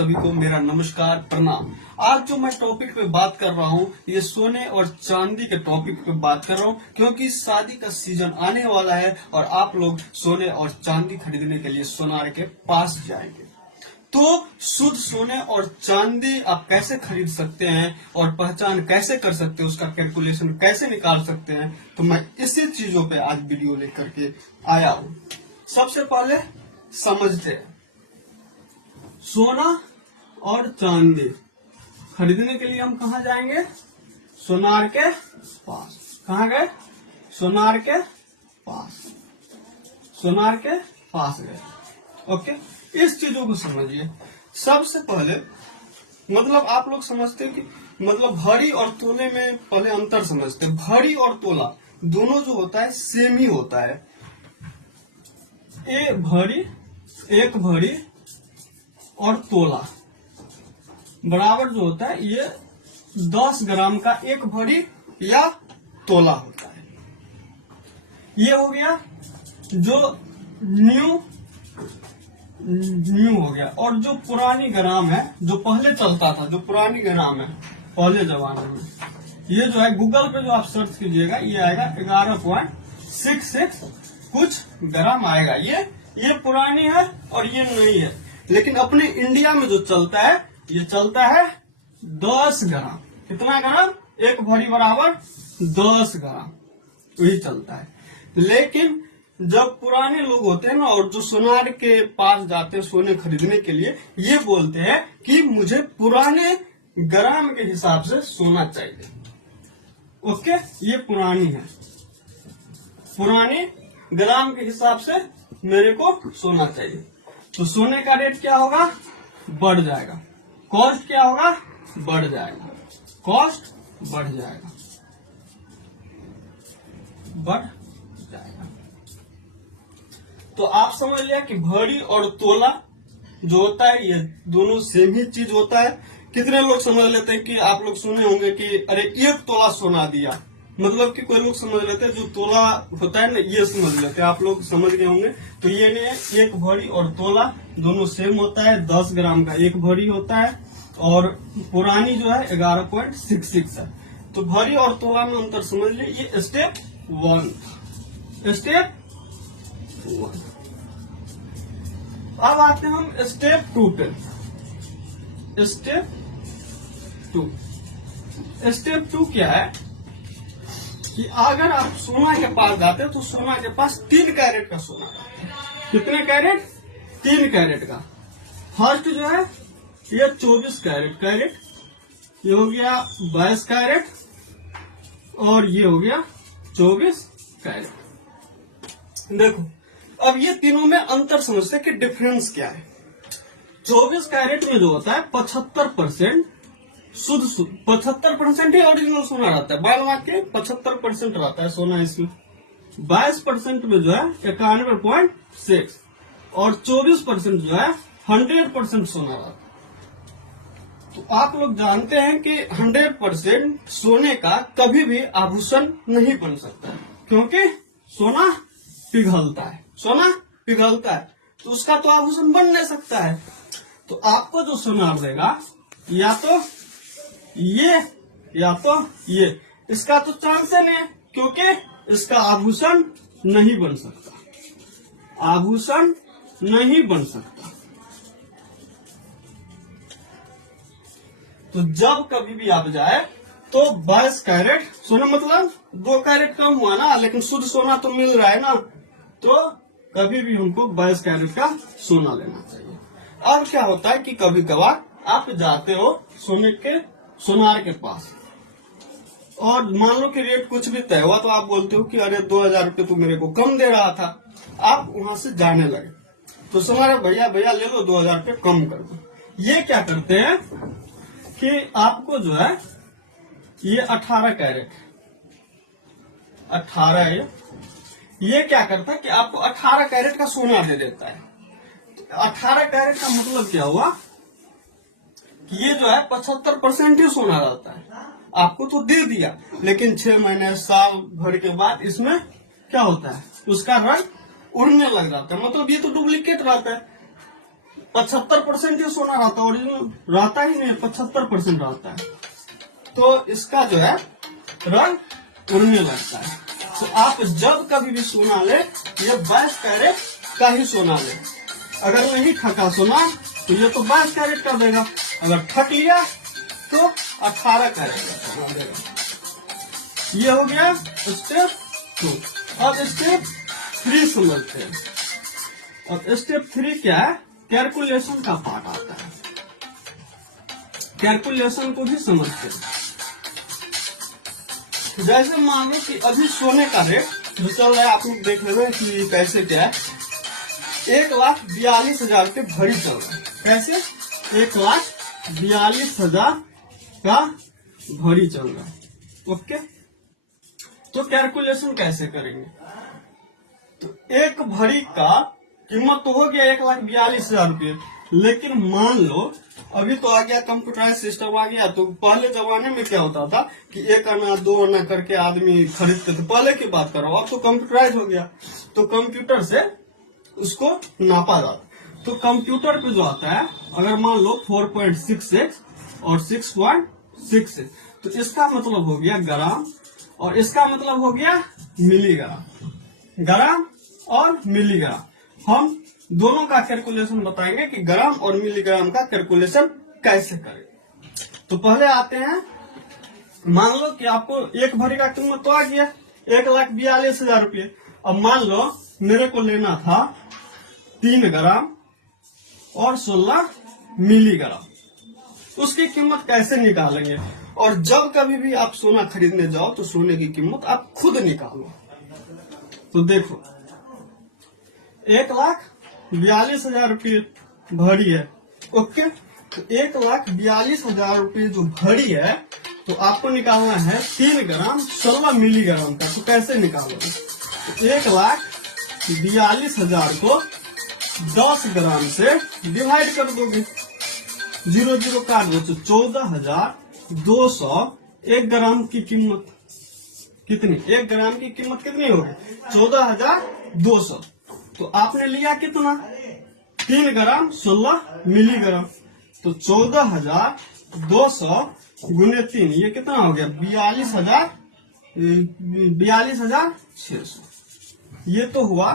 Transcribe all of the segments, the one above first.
सभी को मेरा नमस्कार प्रणाम। आज जो मैं टॉपिक पे बात कर रहा हूँ ये सोने और चांदी के टॉपिक पे बात कर रहा हूँ, क्योंकि शादी का सीजन आने वाला है और आप लोग सोने और चांदी खरीदने के लिए सोनार के पास जाएंगे। तो शुद्ध सोने और चांदी आप कैसे खरीद सकते हैं और पहचान कैसे कर सकते हैं, उसका कैलकुलेशन कैसे निकाल सकते हैं, तो मैं इसी चीजों पे आज वीडियो लेकर के आया हूँ। सबसे पहले समझते हैं, सोना और चांदी खरीदने के लिए हम कहाँ जाएंगे? सोनार के पास। कहाँ गए? सोनार के पास। सोनार के पास गए। ओके, इस चीजों को समझिए। सबसे पहले मतलब आप लोग समझते हैं कि मतलब भरी और तोले में पहले अंतर समझते हैं। भरी और तोला दोनों जो होता है सेम ही होता है। एक भरी और तोला बराबर जो होता है ये 10 ग्राम का एक भरी या तोला होता है। ये हो गया जो न्यू हो गया। और जो पुरानी ग्राम है, जो पहले चलता था, जो पुरानी ग्राम है पहले जमाने में, ये जो है गूगल पे जो आप सर्च कीजिएगा ये आएगा 11.66 कुछ ग्राम आएगा। ये पुरानी है और ये नई है। लेकिन अपने इंडिया में जो चलता है ये चलता है 10 ग्राम। कितना ग्राम? एक भरी बराबर 10 ग्राम, वही चलता है। लेकिन जब पुराने लोग होते हैं ना और जो सोनार के पास जाते हैं सोने खरीदने के लिए, ये बोलते हैं कि मुझे पुराने ग्राम के हिसाब से सोना चाहिए। ओके, ये पुरानी है, पुराने ग्राम के हिसाब से मेरे को सोना चाहिए। तो सोने का रेट क्या होगा? बढ़ जाएगा। कॉस्ट क्या होगा? बढ़ जाएगा। कॉस्ट बढ़ जाएगा, बढ़ जाएगा। तो आप समझ लिया कि भरी और तोला जो होता है ये दोनों सेम ही चीज होता है। कितने लोग समझ लेते हैं कि आप लोग सुने होंगे कि अरे 1 तोला सोना दिया, मतलब कि कोई लोग समझ लेते हैं जो तोला होता है ना ये समझ लेते हैं। आप लोग समझ गए होंगे। तो ये नहीं है, एक भरी और तोला दोनों सेम होता है। 10 ग्राम का एक भरी होता है और पुरानी जो है 11.66 है। तो भरी और तोला में अंतर समझ लीजिए। ये स्टेप 1। स्टेप 1। अब आते हैं हम स्टेप 2 पे। स्टेप 2। स्टेप 2 क्या है कि अगर आप सोना के पास जाते हैं तो सोना के पास 3 कैरेट का सोना है। कितने कैरेट? 3 कैरेट का। फर्स्ट जो है ये 24 कैरेट, ये हो गया 22 कैरेट और ये हो गया 24 कैरेट। देखो अब ये तीनों में अंतर समझते हैं कि डिफरेंस क्या है। 24 कैरेट में जो होता है 75% शुद्ध 75% ही ओरिजिनल सोना रहता है। बाल के 75% रहता है सोना इसमें। 22% में जो है 91.6 और 24% जो है 100% सोना रहता है। तो आप लोग जानते हैं कि 100% सोने का कभी भी आभूषण नहीं बन सकता, क्योंकि सोना पिघलता है। सोना पिघलता है तो उसका तो आभूषण बन नहीं सकता है। तो आपको जो सोनार देगा या तो ये या तो ये, इसका तो चांस नहीं है, क्योंकि इसका आभूषण नहीं बन सकता। आभूषण नहीं बन सकता। तो जब कभी भी आप जाए तो 22 कैरेट सोना, मतलब 2 कैरेट कम हुआ ना, लेकिन शुद्ध सोना तो मिल रहा है ना, तो कभी भी हमको 22 कैरेट का सोना लेना चाहिए। अब क्या होता है कि कभी कभार आप जाते हो सोनार के पास और मान लो कि रेट कुछ भी तय हुआ, तो आप बोलते हो कि अरे 2000 रुपये तो मेरे को कम दे रहा था। आप वहां से जाने लगे तो सोनार भैया ले लो 2000 रुपये कम कर दो। ये क्या करते हैं कि आपको जो है ये 18 कैरेट 18 है, ये क्या करता है कि आपको 18 कैरेट का सोना दे देता है। 18 कैरेट का मतलब क्या हुआ कि ये जो है 75% ही सोना रहता है। आपको तो दे दिया, लेकिन 6 महीने साल भर के बाद इसमें क्या होता है, उसका रंग उड़ने लग जाता है। मतलब ये तो डुप्लीकेट रहता है। 75% ही सोना रहता है, ओरिजिनल रहता ही नहीं, 75% रहता है। तो इसका जो है रंग उड़ने लगता है। तो आप जब कभी भी सोना ले, ये 22 कैरेट का ही सोना ले। अगर नहीं ठका सोना तो ये तो 22 कैरेट का देगा, अगर ठक लिया तो 18 कैरेट का सोना देगा। ये हो गया स्टेप 2। अब स्टेप 3 समझते हैं। और स्टेप 3 क्या है? कैलकुलेशन का पार्ट आता है। कैलकुलेशन को भी समझते हैं। जैसे मान लो कि अभी सोने का रेट जो चल रहा है, आप लोग देख रहे हैं कि कैसे क्या है, 1,42,000 रुपये भरी चल रहा है। कैसे? 1,42,000 का भरी चल रहा है। ओके, तो कैलकुलेशन कैसे करेंगे? तो एक भरी का कीमत तो हो गया 1,42,000 रुपये, लेकिन मान लो अभी तो आ गया कंप्यूटराइज सिस्टम आ गया। तो पहले जमाने में क्या होता था कि 1 आना 2 आना करके आदमी खरीदते थे, पहले की बात करो। अब तो कंप्यूटराइज हो गया, तो कंप्यूटर से उसको नापा जाता। तो कंप्यूटर पे जो आता है, अगर मान लो 4.66 और 6.66, तो इसका मतलब हो गया ग्राम और इसका मतलब हो गया मिलीग्राम। ग्राम और मिलीग्राम, हम दोनों का कैलकुलेशन बताएंगे कि ग्राम और मिलीग्राम का कैलकुलेशन कैसे करें। तो पहले आते हैं, मान लो कि आपको एक भरी का कीमत तो आ गया 1,42,000 रुपये। अब मान लो मेरे को लेना था 3 ग्राम और 16 मिलीग्राम, उसकी कीमत कैसे निकालेंगे? और जब कभी भी आप सोना खरीदने जाओ तो सोने की कीमत आप खुद निकालो। तो देखो 1,42,000 रुपये भरी है। ओके, तो 1,42,000 रुपये जो भरी है, तो आपको निकालना है 3 ग्राम 16 मिलीग्राम का। तो कैसे निकालोगे? तो 1,42,000 को 10 ग्राम से डिवाइड कर दोगे, 0 0 काट दो, तो 14,200। 1 ग्राम की कीमत कितनी? 1 ग्राम की कीमत कितनी होगी? 14,200। तो आपने लिया कितना? 3 ग्राम 16 मिलीग्राम। तो 14,200 गुने 3, ये कितना हो गया? 42,600। ये तो हुआ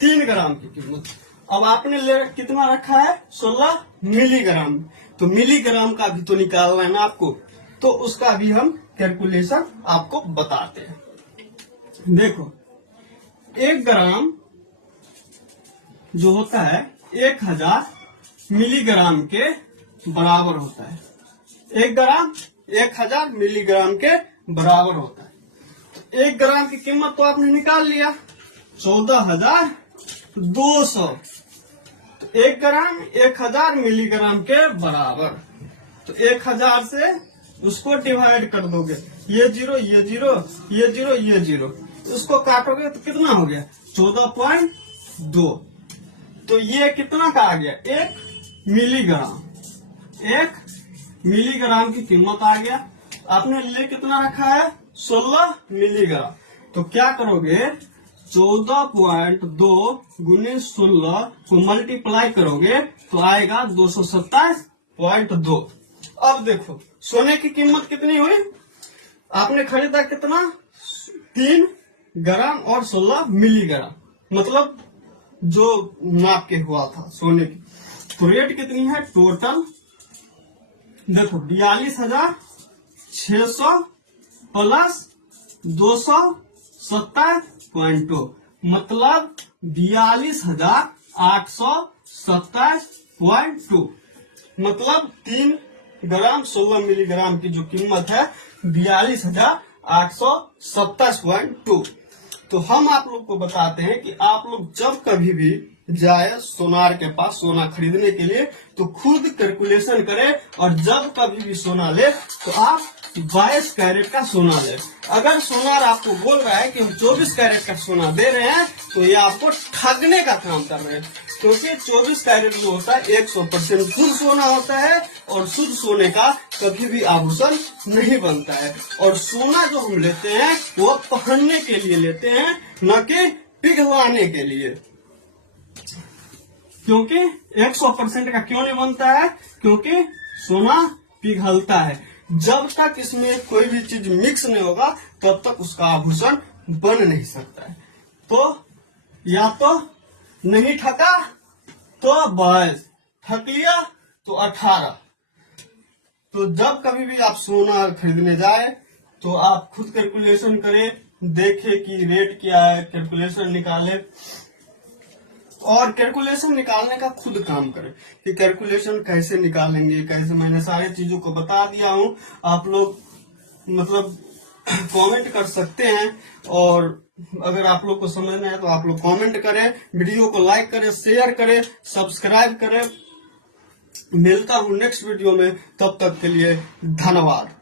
3 ग्राम की कीमत। अब आपने ले कितना रखा है? 16 मिलीग्राम। तो मिलीग्राम का भी तो निकालना है ना आपको, तो उसका भी हम कैलकुलेशन आपको बताते हैं। देखो 1 ग्राम जो होता है 1000 मिलीग्राम के बराबर होता है। 1 ग्राम 1000 मिलीग्राम के बराबर होता है। 1 ग्राम की कीमत तो आपने निकाल लिया 14,200। तो 1 ग्राम 1000 मिलीग्राम के बराबर। तो 1000 से उसको डिवाइड कर दोगे, ये 0 ये 0 ये 0 ये 0, उसको काटोगे तो कितना हो गया? 14.2। तो ये कितना का आ गया? 1 मिलीग्राम। 1 मिलीग्राम की कीमत आ गया। आपने ले कितना रखा है? 16 मिलीग्राम। तो क्या करोगे? 14.2 गुने 16 को मल्टीप्लाई करोगे तो आएगा 227.2। अब देखो सोने की कीमत कितनी हुई? आपने खरीदा कितना? 3 ग्राम और 16 मिलीग्राम, मतलब जो नाप के हुआ था सोने की। तो रेट कितनी है टोटल? देखो 42,600 प्लस 227.2, मतलब 42,827.2। मतलब 3 ग्राम 16 मिलीग्राम की जो कीमत है 42,827.2। तो हम आप लोग को बताते हैं कि आप लोग जब कभी भी जाए सोनार के पास सोना खरीदने के लिए तो खुद कैलकुलेशन करें, और जब कभी भी सोना ले तो आप 22 कैरेट का सोना ले। अगर सोनार आपको बोल रहा है कि हम 24 कैरेट का सोना दे रहे हैं तो ये आपको ठगने का काम कर रहे हैं, क्योंकि 24 कैरेट जो होता है 100% शुद्ध सोना होता है, और शुद्ध सोने का कभी भी आभूषण नहीं बनता है। और सोना जो हम लेते हैं वो पहनने के लिए लेते हैं, न कि पिघलाने के लिए। क्योंकि 100% का क्यों नहीं बनता है? क्योंकि सोना पिघलता है। जब तक इसमें कोई भी चीज मिक्स नहीं होगा तब तक उसका आभूषण बन नहीं सकता है। तो या तो नहीं ठका तो 22, ठक लिया तो 18। तो जब कभी भी आप सोना खरीदने जाए तो आप खुद कैलकुलेशन करें, देखें कि रेट क्या है, कैलकुलेशन निकाले और कैलकुलेशन निकालने का खुद काम करें कि कैलकुलेशन कैसे निकालेंगे, कैसे। मैंने सारी चीजों को बता दिया हूं, आप लोग मतलब कमेंट कर सकते हैं। और अगर आप लोग को समझना है तो आप लोग कमेंट करें, वीडियो को लाइक करें, शेयर करें, सब्सक्राइब करें। मिलता हूं नेक्स्ट वीडियो में, तब तक के लिए धन्यवाद।